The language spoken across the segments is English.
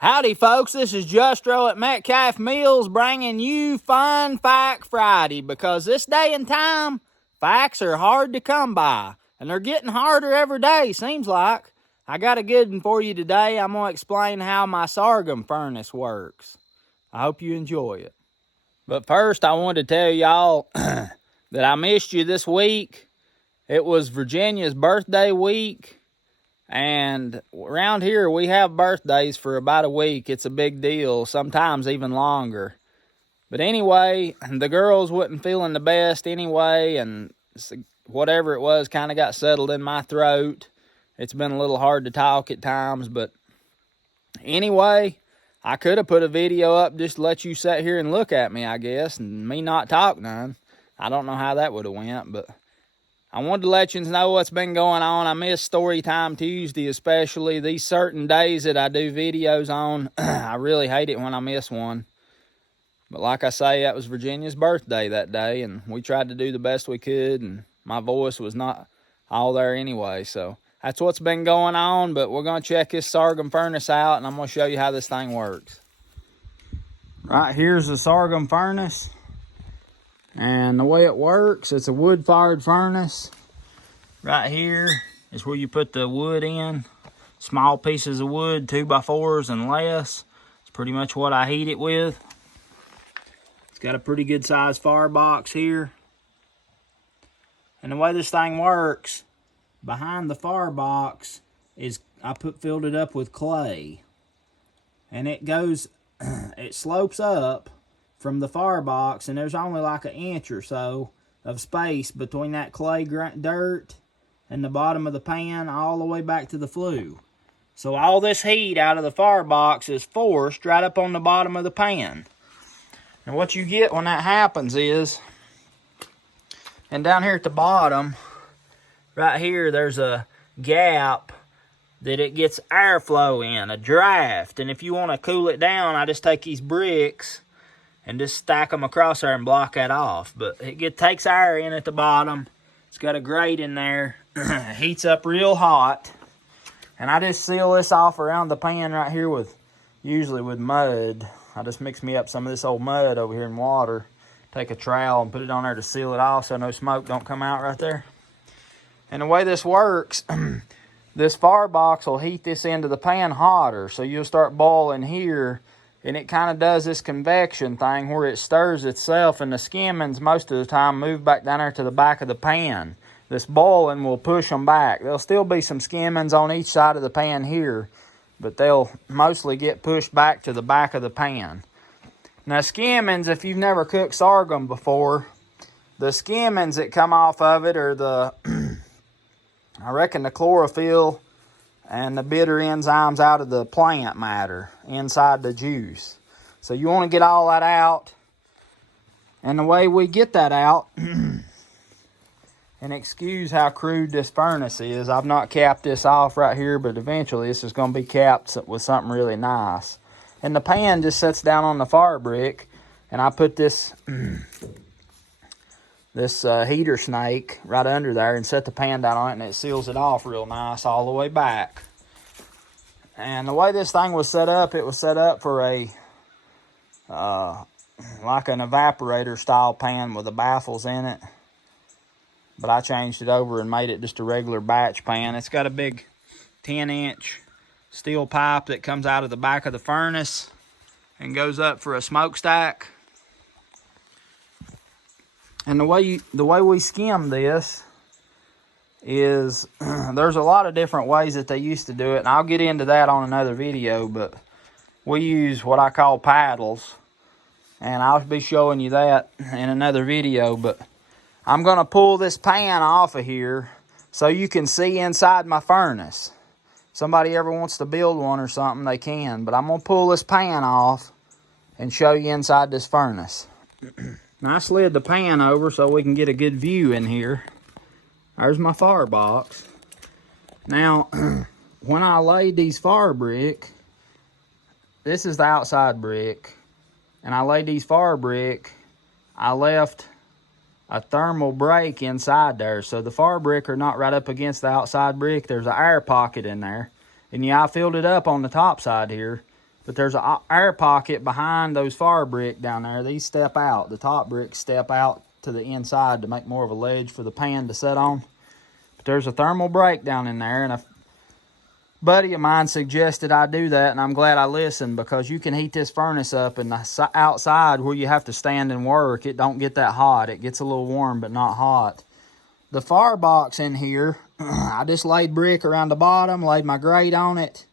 Howdy folks, this is Justro at Metcalf Mills bringing you Fun Fact Friday, because this day and time, facts are hard to come by, and they're getting harder every day, seems like. I got a good one for you today. I'm going to explain how my sorghum furnace works. I hope you enjoy it. But first, I wanted to tell y'all that I missed you this week. It was Virginia's birthday week. And around here, we have birthdays for about a week. It's a big deal, sometimes even longer. But anyway, the girls wasn't feeling the best anyway, and whatever it was kind of got settled in my throat. It's been a little hard to talk at times, but anyway, I could have put a video up just to let you sit here and look at me, I guess, and me not talk none. I don't know how that would have went, but I wanted to let you know what's been going on. I miss Story Time Tuesday, especially. These certain days that I do videos on, I really hate it when I miss one. But like I say, that was Virginia's birthday that day, and we tried to do the best we could, and my voice was not all there anyway. So that's what's been going on, but we're going to check this Sorghum Furnace out, and I'm going to show you how this thing works. Right here's the Sorghum Furnace. And the way it works, it's a wood-fired furnace. Right here is where you put the wood in. Small pieces of wood, 2x4s and less. It's pretty much what I heat it with. It's got a pretty good sized firebox here. And the way this thing works, behind the firebox is filled it up with clay. And it goes, it slopes up from the firebox, and there's only like an inch or so of space between that clay dirt and the bottom of the pan all the way back to the flue. So all this heat out of the firebox is forced right up on the bottom of the pan. And what you get when that happens is, and down here at the bottom, right here, there's a gap that it gets airflow in, a draft. And if you want to cool it down, I just take these bricks and just stack them across there and block that off. But it takes air in at the bottom. It's got a grate in there. It heats up real hot. And I just seal this off around the pan right here usually with mud. I just mix me up some of this old mud over here in water. Take a trowel and put it on there to seal it off so no smoke don't come out right there. And the way this works, this firebox will heat this end of the pan hotter. So you'll start boiling here. And it kind of does this convection thing where it stirs itself, and the skimmings most of the time move back down there to the back of the pan. This boiling will push them back. There'll still be some skimmings on each side of the pan here, but they'll mostly get pushed back to the back of the pan. Now skimmings, if you've never cooked sorghum before, the skimmings that come off of it are the, I reckon the chlorophyll and the bitter enzymes out of the plant matter inside the juice. So you want to get all that out. And the way we get that out, and excuse how crude this furnace is, I've not capped this off right here, but eventually this is going to be capped with something really nice. And the pan just sits down on the fire brick, and I put this heater snake right under there and set the pan down on it, and it seals it off real nice all the way back. And the way this thing was set up, it was set up for a like an evaporator style pan with the baffles in it, but I changed it over and made it just a regular batch pan. It's got a big 10-inch steel pipe that comes out of the back of the furnace and goes up for a smokestack. And the way we skim this is, there's a lot of different ways that they used to do it, and I'll get into that on another video, but we use what I call paddles, and I'll be showing you that in another video. But I'm going to pull this pan off of here so you can see inside my furnace. Somebody ever wants to build one or something, they can, but I'm going to pull this pan off and show you inside this furnace. Now, I slid the pan over so we can get a good view in here. There's my firebox. Now, when I laid these fire brick, this is the outside brick, and I laid these fire brick, I left a thermal break inside there. So the fire brick are not right up against the outside brick. There's an air pocket in there. And yeah, I filled it up on the top side here. But there's an air pocket behind those fire brick down there. These step out. The top bricks step out to the inside to make more of a ledge for the pan to sit on. But there's a thermal break down in there, and a buddy of mine suggested I do that, and I'm glad I listened, because you can heat this furnace up in the outside where you have to stand and work. It don't get that hot. It gets a little warm, but not hot. The firebox in here, I just laid brick around the bottom, laid my grate on it.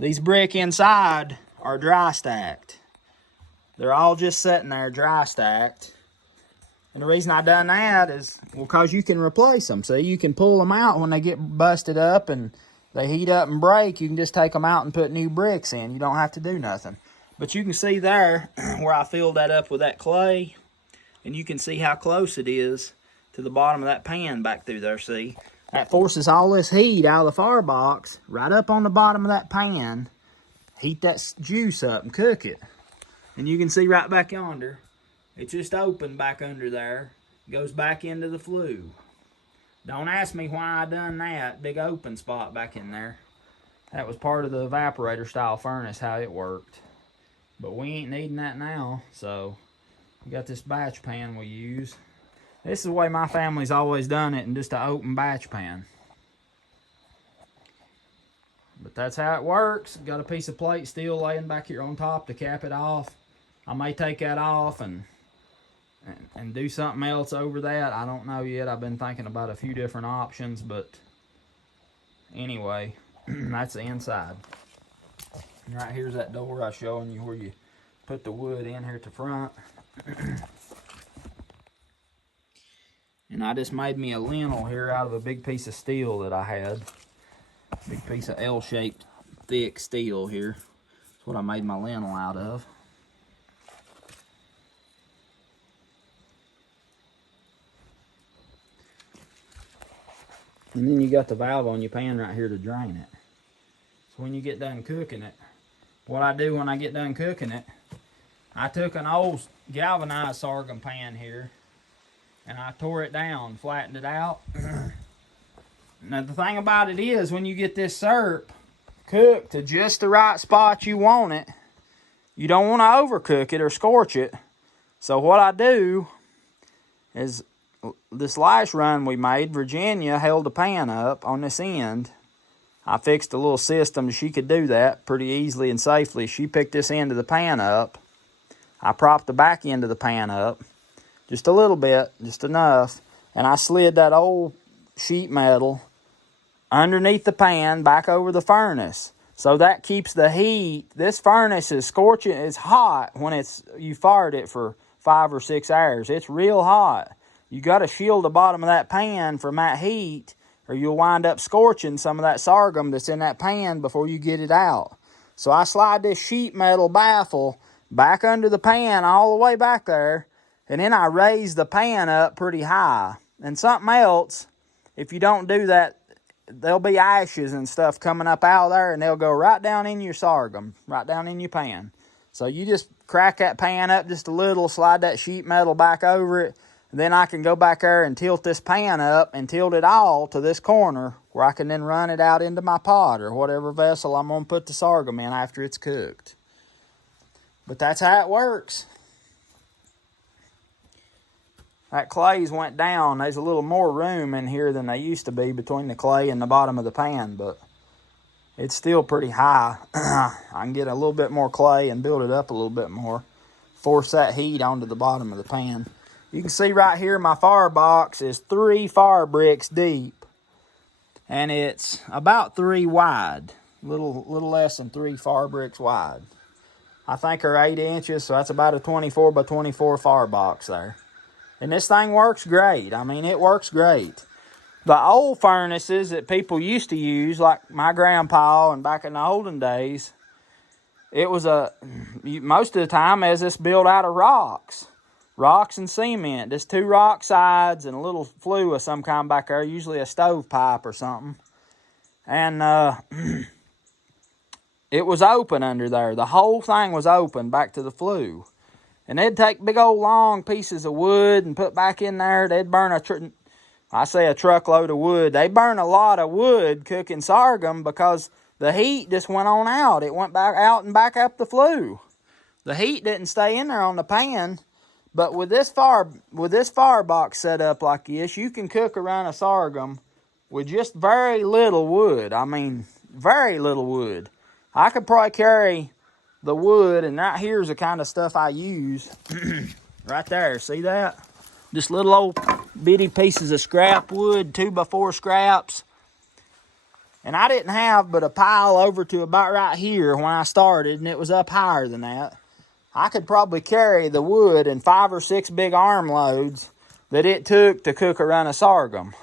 These brick inside are dry stacked. They're all just sitting there dry stacked. And the reason I done that is, well, because you can replace them. See, you can pull them out when they get busted up and they heat up and break. You can just take them out and put new bricks in. You don't have to do nothing. But you can see there where I filled that up with that clay, and you can see how close it is to the bottom of that pan back through there. See, that forces all this heat out of the firebox right up on the bottom of that pan. Heat that juice up and cook it. And you can see right back yonder, it's just open back under there. Goes back into the flue. Don't ask me why I done that. Big open spot back in there. That was part of the evaporator style furnace, how it worked. But we ain't needing that now, so we got this batch pan we use. This is the way my family's always done it, in just an open batch pan. But that's how it works. Got a piece of plate steel laying back here on top to cap it off. I may take that off and do something else over that. I don't know yet. I've been thinking about a few different options, but anyway, that's the inside. And right here's that door I was showing you where you put the wood in here at the front. And I just made me a lintel here out of a big piece of steel that I had. Big piece of L-shaped thick steel here. That's what I made my lintel out of. And then you got the valve on your pan right here to drain it. So when you get done cooking it, what I do when I get done cooking it, I took an old galvanized sorghum pan here and I tore it down, flattened it out. Now the thing about it is, when you get this syrup cooked to just the right spot you want it, you don't want to overcook it or scorch it. So what I do is, this last run we made, Virginia held the pan up on this end. I fixed a little system she could do that pretty easily and safely. She picked this end of the pan up. I propped the back end of the pan up just a little bit, just enough, and I slid that old sheet metal underneath the pan back over the furnace. So that keeps the heat. This furnace is scorching. It's hot when you fired it for 5 or 6 hours. It's real hot. You got to shield the bottom of that pan from that heat, or you'll wind up scorching some of that sorghum that's in that pan before you get it out. So I slide this sheet metal baffle back under the pan all the way back there, and then I raise the pan up pretty high. And something else, if you don't do that, there'll be ashes and stuff coming up out of there, and they'll go right down in your sorghum, right down in your pan. So you just crack that pan up just a little, slide that sheet metal back over it, and then I can go back there and tilt this pan up and tilt it all to this corner where I can then run it out into my pot or whatever vessel I'm going to put the sorghum in after it's cooked. But that's how it works. That clay's went down. There's a little more room in here than there used to be between the clay and the bottom of the pan, but it's still pretty high. I can get a little bit more clay and build it up a little bit more. Force that heat onto the bottom of the pan. You can see right here my firebox is 3 fire bricks deep. And it's about 3 wide. Little less than 3 fire bricks wide. I think they're 8 inches, so that's about a 24 by 24 firebox there. And this thing works great. I mean, it works great. The old furnaces that people used to use, like my grandpa and back in the olden days, it was most of the time as this built out of rocks and cement. Just 2 rock sides and a little flue of some kind back there, usually a stovepipe or something. And it was open under there. The whole thing was open back to the flue. And they'd take big old long pieces of wood and put back in there. They'd burn a truckload of wood. They burn a lot of wood cooking sorghum because the heat just went on out. It went back out and back up the flue. The heat didn't stay in there on the pan. But with this firebox set up like this, you can cook around a sorghum with just very little wood. I mean, very little wood. I could probably carry the wood, and right here's the kind of stuff I use. Right there, see that? Just little old bitty pieces of scrap wood, 2x4 scraps. And I didn't have but a pile over to about right here when I started, and it was up higher than that. I could probably carry the wood in 5 or 6 big arm loads that it took to cook around a sorghum.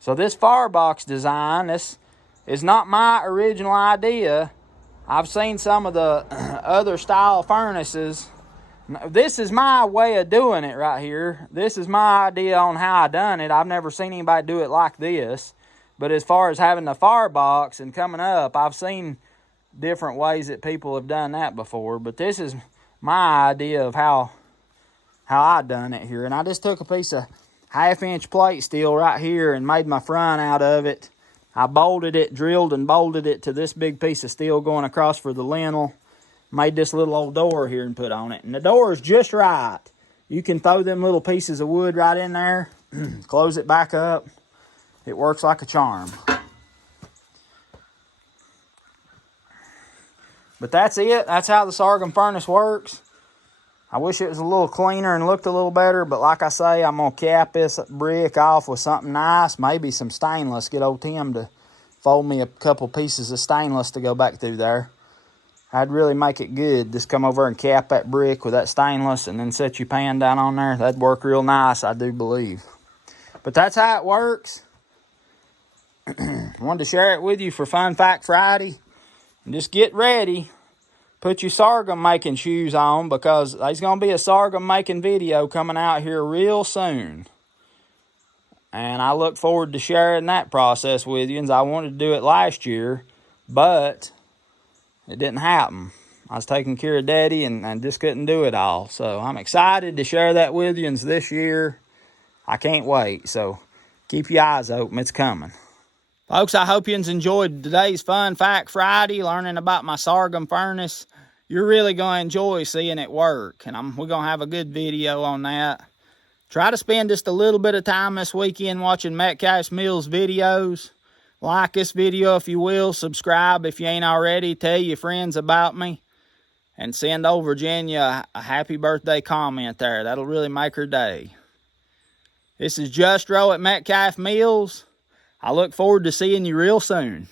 So this firebox design, this is not my original idea. I've seen some of the other style furnaces. This is my way of doing it right here. This is my idea on how I done it. I've never seen anybody do it like this. But as far as having the firebox and coming up, I've seen different ways that people have done that before. But this is my idea of how I done it here. And I just took a piece of 1/2-inch plate steel right here and made my front out of it. I bolted it, drilled and bolted it to this big piece of steel going across for the lintel. Made this little old door here and put on it. And the door is just right. You can throw them little pieces of wood right in there, close it back up. It works like a charm. But that's it. That's how the Sorghum Furnace works. I wish it was a little cleaner and looked a little better, but like I say, I'm going to cap this brick off with something nice, maybe some stainless. Get old Tim to fold me a couple pieces of stainless to go back through there. I'd really make it good. Just come over and cap that brick with that stainless and then set your pan down on there. That'd work real nice, I do believe. But that's how it works. I wanted to share it with you for Fun Fact Friday. And just get ready. Put your sorghum making shoes on, because there's going to be a sorghum making video coming out here real soon. And I look forward to sharing that process with you. And I wanted to do it last year, but it didn't happen. I was taking care of Daddy and just couldn't do it all. So I'm excited to share that with you this year. I can't wait. So keep your eyes open. It's coming. Folks, I hope you enjoyed today's Fun Fact Friday, learning about my Sorghum Furnace. You're really going to enjoy seeing it work, and we're going to have a good video on that. Try to spend just a little bit of time this weekend watching Metcalf Mills videos. Like this video if you will, subscribe if you ain't already, tell your friends about me, and send old Virginia a happy birthday comment there. That'll really make her day. This is Just at Metcalf Mills. I look forward to seeing you real soon.